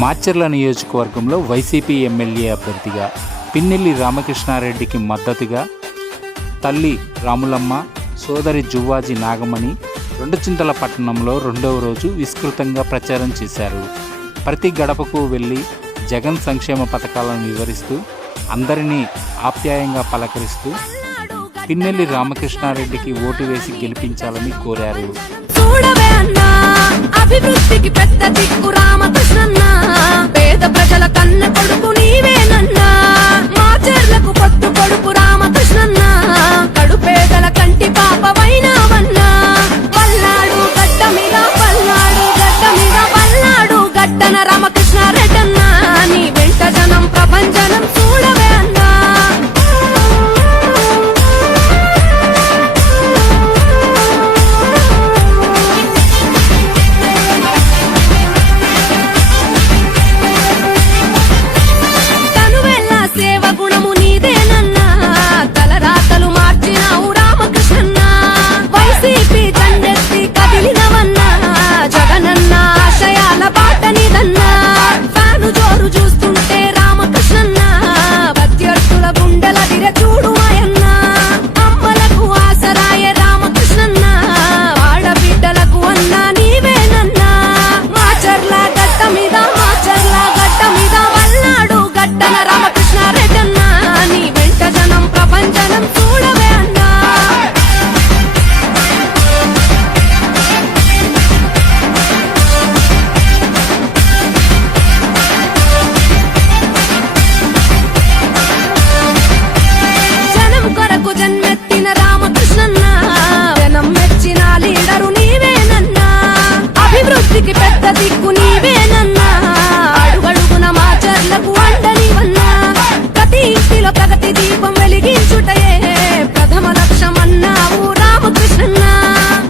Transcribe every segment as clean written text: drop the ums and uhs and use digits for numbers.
మాచర్ల నియోజకవర్గంలో YCP MLA అభ్యర్థిగా పిన్నెల్లి రామకృష్ణారెడ్డికి మద్దతుగా తల్లి రాములమ్మ, సోదరి జువ్వాజీ నాగమణి రెండుచింతల పట్టణంలో రెండవ రోజు విస్తృతంగా ప్రచారం చేశారు. ప్రతి గడపకు వెళ్ళి జగన్ సంక్షేమ పథకాలను వివరిస్తూ అందరినీ ఆప్యాయంగా పలకరిస్తూ పిన్నెల్లి రామకృష్ణారెడ్డికి ఓటు వేసి గెలిపించాలని కోరారు. అభివృద్ధికి పెద్ద దిక్కు రామకృష్ణన్న, పేద ప్రజల కన్న కొడుకు నీవేనన్నా, మాచర్లకు పొత్తు కొడుకు రామకృష్ణన్న, కడుపేదల కంటి పాపవైనావన్నా, పల్నాడు గడ్డ మీద పల్నాడు గడ్డ మీద పల్నాడు గడ్డన రామకృష్ణారెడ్డన్నా, నీ వెంట జనం ప్రపంచనం చూడవే అన్నా. పెద్ద దిక్కు నీవేనన్నా, అడుగడుగున మాచర్లకు అండనివన్నా, ప్రతి ఇంటిలో ప్రగతి దీపం వెలిగించుటయే ప్రథమ లక్ష్యమన్నావు రామకృష్ణన్న.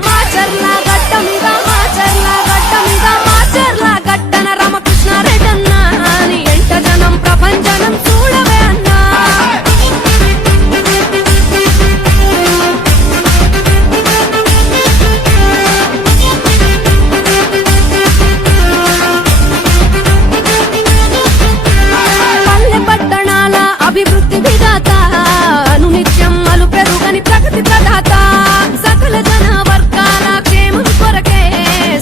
మాచర్ల గడ్డ మీద మాచర్ల గడ్డ మీద మాచర్ల గడ్డన రామకృష్ణారెడ్డన్నా, నీ ఎంట జనం ప్రపంచనం చూడవే అన్నా. అభివృద్ధి విధాత, అనునిత్యం అలు పెరుగని ప్రగతి ప్రదాత, సకల జన వర్గాల క్షేమం కొరకే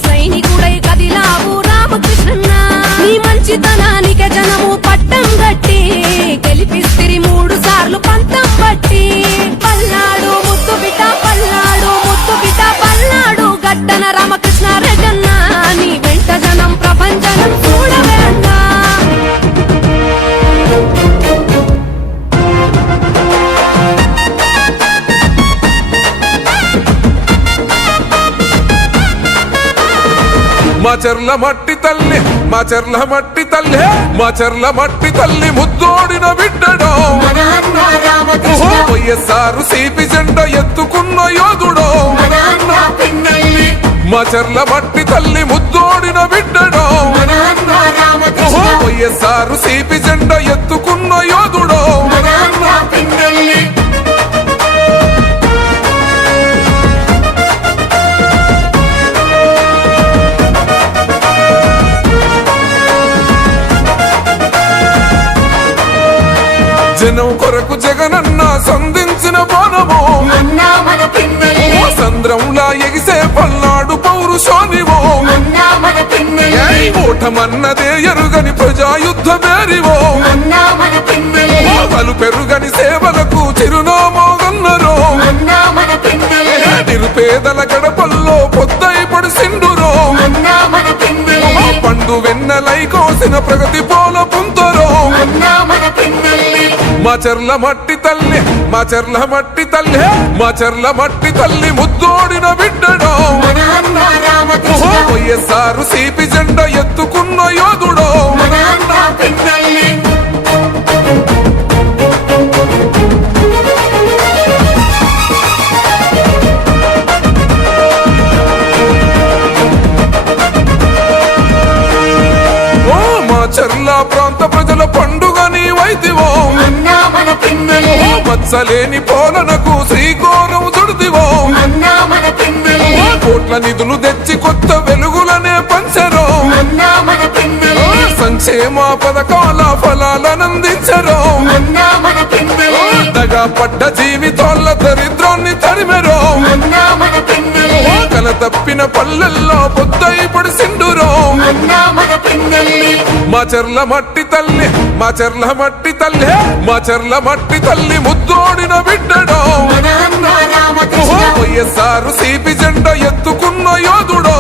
సైనికుడై కదిలావు రామకృష్ణన్న, నీ మంచితనానికే జనము పట్టం గట్టి గెలిపిస్తిరి 3 సార్లు పంతం బట్టి, పల్నాడు ముద్దు బిడ్డ పల్నాడు ముద్దు బిడ్డ పల్నాడు గడ్డన రామకృష్ణారెడ్డన్న, నీ వెంట జనం ప్రపంచనం చూడవే అన్నా. మాచర్ల మట్టి తల్లి మాచర్ల మట్టి తల్లి మాచర్ల మట్టి తల్లి ముద్దోడిన బిడ్డడో, వైఎస్ఆర్ సిపి జెండా ఎత్తుకున్న యోధుడో, మాచర్ల మట్టి తల్లి ముద్దోడిన బిడ్డడో, వైఎస్ఆర్ సిపి జెండా ఎత్తుకున్న యోధుడో. జనం కొరకు జగనన్న సంధించిన బాణమో, సంద్రంలా ఎగిసే పల్నాడు పౌరుషోనివో, ఓటమన్నదే ఎరుగని ప్రజాయుద్ధమేరివో, పలు పెరుగని సేవలకు చిరునామోగన్నరో, నిరుపేదల గడపల్లో పొద్దై పడిసిండురో, పండు వెన్నెలై కోసిన ప్రగతి పోల పొందరో. మాచర్ల మట్టి తల్లి మాచర్ల మట్టి తల్లి మాచర్ల మట్టి తల్లి ముద్దోడిన బిడ్డడో, వైఎస్ఆర్ సిపి జెండా ఎత్తుకున్న యోధుడో. మాచర్ల ప్రాంత ప్రజల పండుగ నీవైతివో, మచ్చలేని పోలనకు శ్రీకోరం చుడిదివో, కోట్ల నిధులు తెచ్చి కొత్త వెలుగులనే పంచరో, సంక్షేమ పథకాల ఫలాలనందించరు దగా పడ్డ జీవితాల దరిద్రాన్ని తరిమెరు కల తప్పిన పల్లెల్లో పొద్దై పడిసిండురో మా చెర్ల మట్టి తల్లి మా చెర్ల మట్టి తల్లి మా చెర్ల మట్టి తల్లి ముద్దోడిన బిడ్డడో వైఎస్ఆర్ సిపి జెండా ఎత్తుకున్న యోధుడో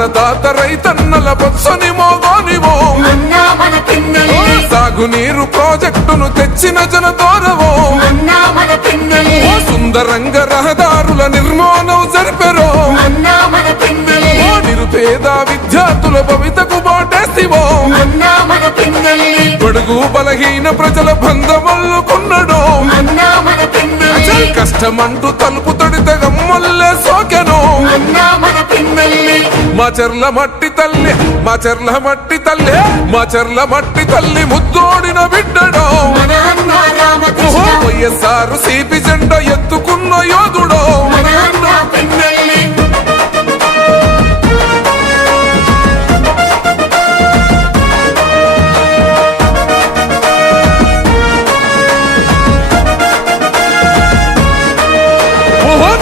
అన్నదాత రైతన్నల బొత్సని మోగోనివో సాగునీరు ప్రాజెక్టును తెచ్చిన జనతోరవో సుందరంగ రహదారుల నిర్మాణం జరిపెరో నిరుపేద విద్యార్థుల భవితకు బాటేసివో బడుగు బలహీన ప్రజల బంధమల్లుకున్నడో కష్టమంటూ తలుపు తడితే గమ్మల్లే సోకెను మా చెర్ల మట్టి తల్లి మా చెర్ల మట్టి తల్లి మా చెర్ల మట్టి తల్లి ముద్దోడిన బిడ్డడో వైఎస్ఆర్ సిపి జెండా ఎత్తుకున్న యోధుడో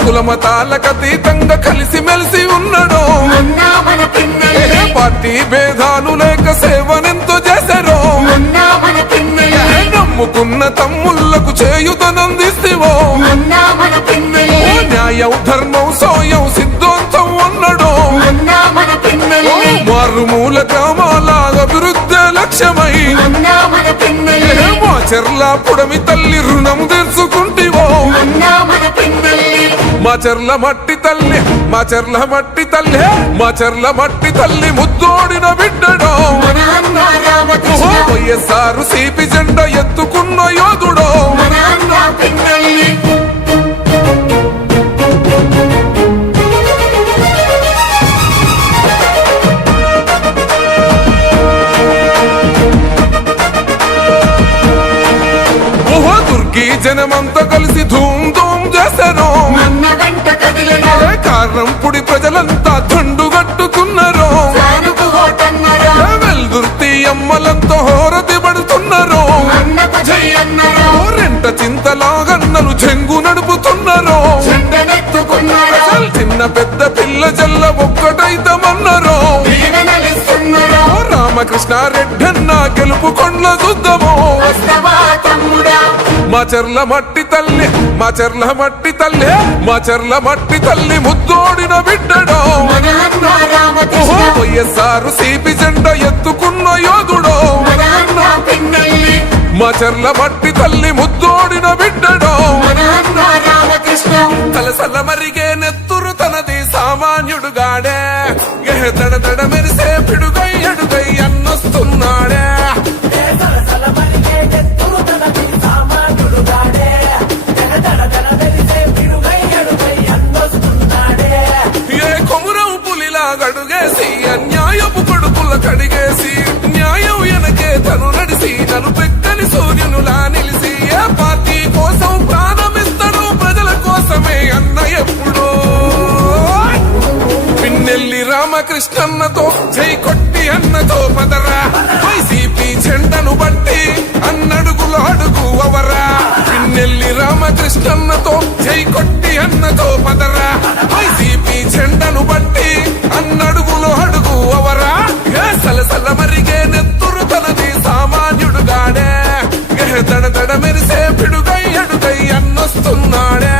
కులమతాలకు అతీతంగా కలిసి మెలిసి ఉన్నాడు పార్టీ భేదాలు లేక సేవనెంతో చేశారు నమ్ముకున్న తమ్ముళ్లకు చేయుతనందిస్తేవో న్యాయం ధర్మం సోయం సిద్ధాంతం అన్నాడు మారుమూల గ్రామాల అభివృద్ధి లక్ష్యమై మా చెర్ల పుడమి తల్లి రుణం తెచ్చుకుంటివో మా చెర్ల మట్టి తల్లి మా చెర్ల మట్టి తల్లి మా చెర్ల మట్టి తల్లి ముద్దోడిన బిడ్డడో వైఎస్ఆర్ సిపి జెండా ఎత్తుకున్న యోధుడో జనమంతా కలిసి ధూమ్ ధూమ్ చేశారు కారంపుడి ప్రజలంతా దండుగట్టుకున్నారు వెల్దుర్తి అమ్మలంతా హోరతి పడుతున్నారు రెంట చింతలాగన్నలు చెంగు నడుపుతున్నారు చిన్న పెద్ద పిల్ల జల్ల ఒక్కటైతమన్నారు రామకృష్ణారెడ్డన్న గెలుపు కొండ్ల చూద్దాము మా చెర్ల మట్టి తల్లి మా చెర్ల మట్టి తల్లి మా చెర్ల మట్టి తల్లి ముద్దోడిన బిడ్డడో వైఎస్ఆర్ సిపి జెండా ఎత్తుకున్న యోధుడో మా చెర్ల మట్టి తల్లి ముద్దోడిన బిడ్డడో తలసల మరిగే నెత్తురు తనది సామాన్యుడుగాడే దడ దడ మెరిసే పిడుగై అడుగై అన్నొస్తున్నాడే గడుగేసి అన్యాయపు కడుపుల కడిగేసి న్యాయం వెనకే తను నడిసి నన్ను పెక్కని సూర్యునులా నిలిసి ఏ పార్టీ కోసం ప్రాణమిస్తాడు ప్రజల కోసమే అన్న ఎప్పుడో పిన్నెల్లి రామకృష్ణన్నతో జై కొట్టి అన్నతో పదరా వైసీపీ జెండను బట్టి అన్నడుగులు అడుగు అవరా పిన్నెల్లి రామకృష్ణన్నతో జై కొట్టి అన్నతో పదరా వైసీపీ జెండను బట్టి అన్నడుగులు అడుగు అవరా సలసల మరిగే నెత్తురు తనది సామాన్యుడుగాడే దడ దడ మెరిసే పిడుగై అడుగై అన్నొస్తున్నాడే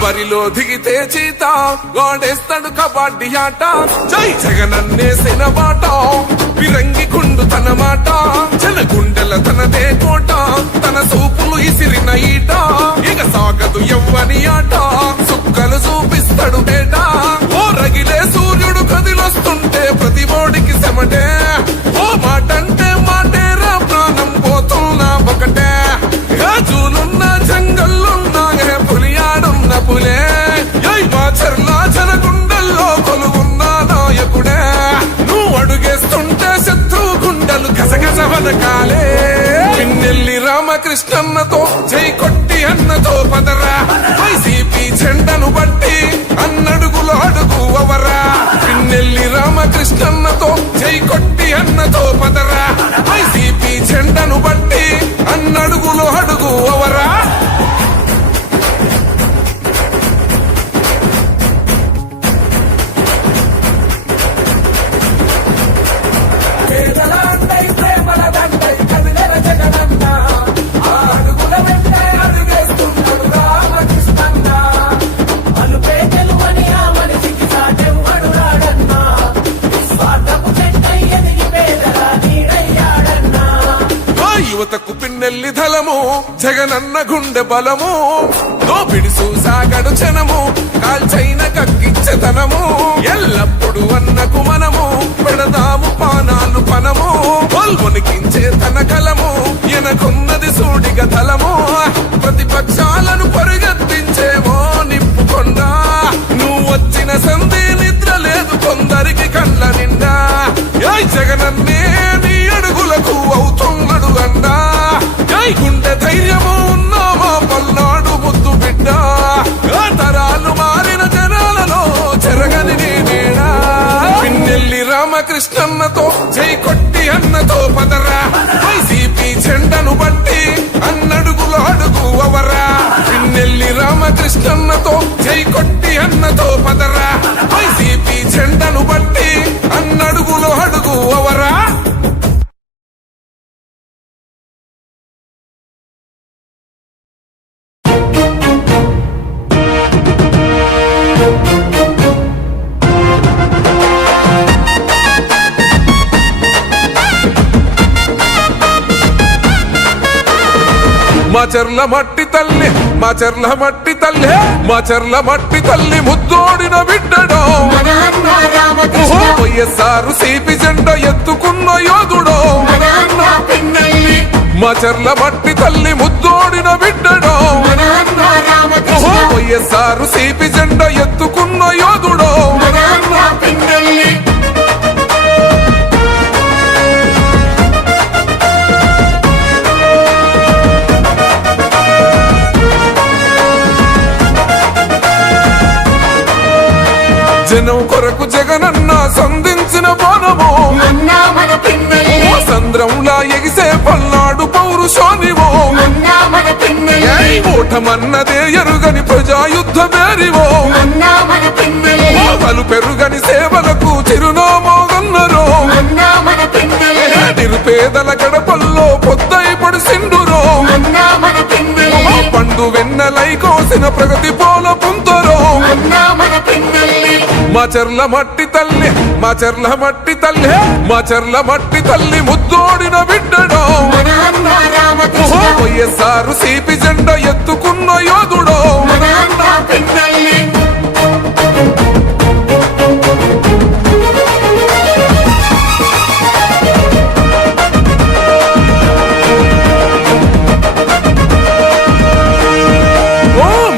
బరిలో దిగితే చీత గోడేస్తాడు కబడ్డీ ఆట జై జగనన్నేసిన బాట విరంగి కుండు తన మాట జన గుండెల తనదే కోట తన సూపులు ఇసిరిన ఈట ఇక సాగదు ఎవ్వని ఆట సుక్కలు చూపిస్తాడు బేట ఓ రగిలే సూర్యుడు కదిలొస్తుంటే ప్రతి చెమటే ఓ మాటంటే మాటేరా ప్రాణం పోతున్నా ఒకటే జూలున్న జంగల్లున్నా పులియాడున్న పులే మా చర్లా జనగుండల్లో కొలువున్న నాయకుడే నువ్వు అడుగేస్తుంటే శత్రువు గుండెలు గసగస వనకాలే పిన్నెల్లి రామకృష్ణన్నతో జై కొట్టి అన్నతో పదరా వైసీపీ జెండను బట్టి అన్నడుగులు అడుగు అవరా పిన్నెల్లి రామకృష్ణన్నతో జై కొట్టి అన్నతో పదరా వైసీపీ జెండను బట్టి అన్నడుగులు అడుగు అవరా యువతకు పిన్నెల్లి ధలము జగనన్న గుండె బలము దోపిడి సాగడు జనము కాల్చైన కక్కించతనము ఎల్లప్పుడు అన్నకు మనము పెడదాము పానాలు పనము పల్వనికించే తన కలము ఎనకున్నది సూడిగ తలము ప్రతిపక్షాలను పరిగెత్తించేమో నిప్పుకొండా నువ్వు వచ్చిన సంధి నిద్ర లేదు కొందరికి కళ్ళ నిండా జగనన్నే నీ అడుగులకు అవుతున్నాడు అండా జై గుండె ధైర్యము ఉన్నామా పల్నాడు ముద్దు బిడ్డ తరాలు మారిన జనాలలో చెరగని నేనేడా పిన్నెల్లి రామకృష్ణన్నతో జై కొట్టి అన్నతో పదరా వైసీపీ జెండను బట్టి అన్నడుగులు అడుగు అవరా పిన్నెల్లి రామకృష్ణన్నతో జై కొట్టి అన్నతో పదరా వైసీపీ జెండను బట్టి అన్నడుగులు అడుగు అవరా మాచర్ల మట్టి తల్లి మాచర్ల మట్టి తల్లి మాచర్ల మట్టి తల్లి ముద్దోడిన బిడ్డడో వైఎస్ఆర్ సిపి జెండా ఎత్తుకున్న యోధుడో మాచర్ల మట్టి తల్లి ముద్దోడిన బిడ్డడో వైఎస్ఆర్ సిపి జెండా ఎత్తుకున్న యోధుడో జనం కొరకు జగనన్న సంధించిన బాణము సంద్రంలా ఎగిసే పల్నాడు పౌరుషానివో ఓటమన్నదే ఎరుగని ప్రజాయుద్ధ మేరివో పలు పెరుగని సేవలకు చిరునామాగన్నరో నిరుపేదల గడపల్లో పొద్దై పడిసిండురో పండు వెన్నెలై కోసిన ప్రగతి పోల పుంతరో మాచర్ల మట్టి తల్లి మాచర్ల మట్టి తల్లి మాచర్ల మట్టి తల్లి ముద్దోడిన బిడ్డడో వైఎస్ఆర్ సిపి జెండా ఎత్తుకున్న యోధుడో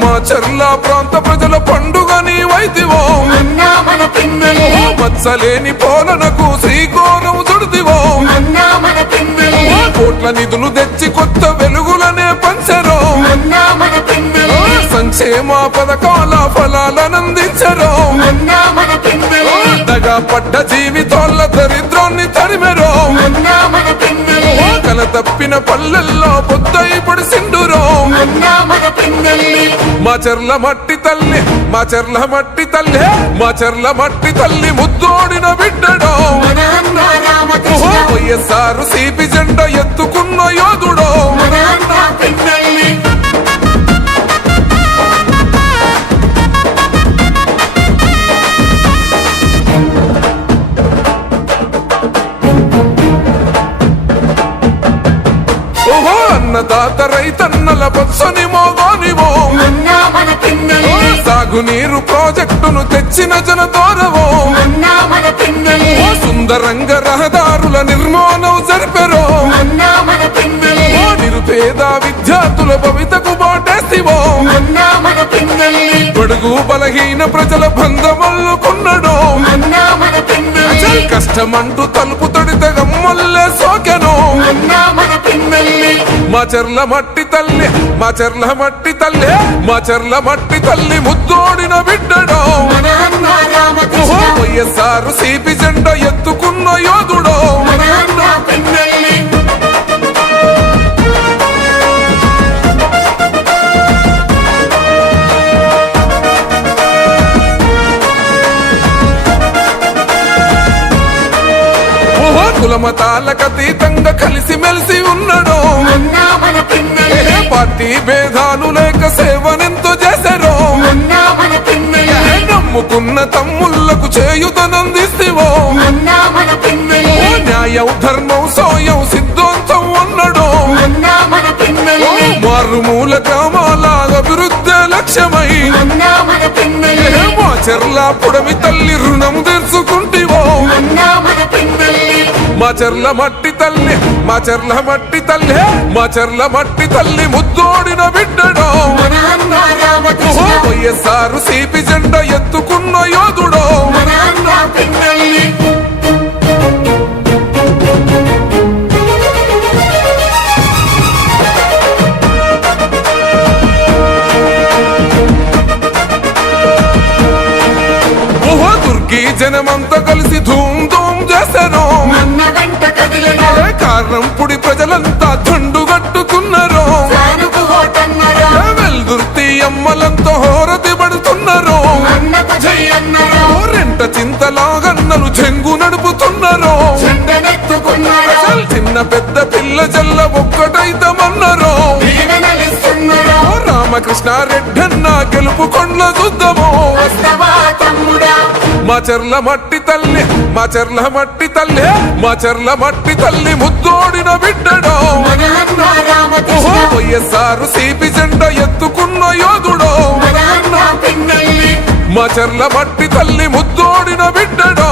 మాచర్ల ప్రాంత ప్రజల పండుగ నీవైతివో మత్సలేని పోలనకు శ్రీకోరం చుడిదివో కోట్ల నిధులు తెచ్చి కొత్త వెలుగులనే పంచరో సంక్షేమ పథకాల ఫలాలనందించరో దగా పడ్డ జీవితాల దరిద్రాన్ని తరిమెరో కల తప్పిన పల్లెల్లో పొద్దై పడిసిండురో మాచర్ల మట్టి తల్లి మాచర్ల మట్టి తల్లి మాచర్ల మట్టి తల్లి ముద్దోడిన బిడ్డడో వైఎస్ఆర్ సిపి జెండా ఎత్తుకున్న యోధుడో అన్నదాత రైతన్నల బొత్సని మోగోనివో సాగునీరు ప్రాజెక్టును తెచ్చిన జనతోరవో సుందర సుందరంగ రహదారుల నిర్మాణం జరిపెరో నిరుపేద విద్యార్థుల భవితకు బాటేస్తివో బడుగు బలహీన ప్రజల బంధమల్లుకున్నడో కష్టమంటూ తలుపు తొడితే గమ్మల్లే సోకెను మా చెర్ల మట్టి తల్లి మా చెర్ల మట్టి తల్లి మా చెర్ల మట్టి తల్లి ముద్దోడిన బిడ్డడో వైఎస్ఆర్ సిపి జెండా ఎత్తుకున్న యోధుడో కులమతాలకు అతీతంగా కలిసి మెలిసి ఉన్నాడో పార్టీ భేదాలు లేక సేవనెంతో చేశారో నమ్ముకున్న తమ్ముళ్లకు చేయుతనందిస్తేవో న్యాయం ధర్మం సోయం సిద్ధాంతం అన్నాడో మారుమూల గ్రామాల అభివృద్ధి లక్ష్యమై మా చెర్ల పుడమి తల్లి రుణం తీర్చుకుంటివో మా చెర్ల మట్టి తల్లి మా చెర్ల మట్టి తల్లి మా చెర్ల మట్టి తల్లి ముద్దోడిన బిడ్డడో వైఎస్ఆర్ సిపి జెండా ఎత్తుకున్న యోధుడో జనమంతా కలిసి ధూమ్ ధూమ్ చేశారు కారణంపుడి ప్రజలంతా దండుగట్టుకున్నారు వెల్దుర్తి అమ్మలంతా హోరతి పడుతున్నారు రెంట చింతలాగన్నలు చెంగు నడుపుతున్నారు చిన్న పెద్ద పిల్ల జల్ల ఒక్కటైతమన్నారు రామకృష్ణారెడ్డన్న గెలుపు కొండ్ల చూద్దాము మా చెర్ల మట్టి తల్లి మా చెర్ల మట్టి తల్లి మా చెర్ల మట్టి తల్లి ముద్దోడిన బిడ్డడో వైఎస్ఆర్ సిపి జెండా ఎత్తుకున్న యోధుడో మా చెర్ల మట్టి తల్లి ముద్దోడిన బిడ్డడో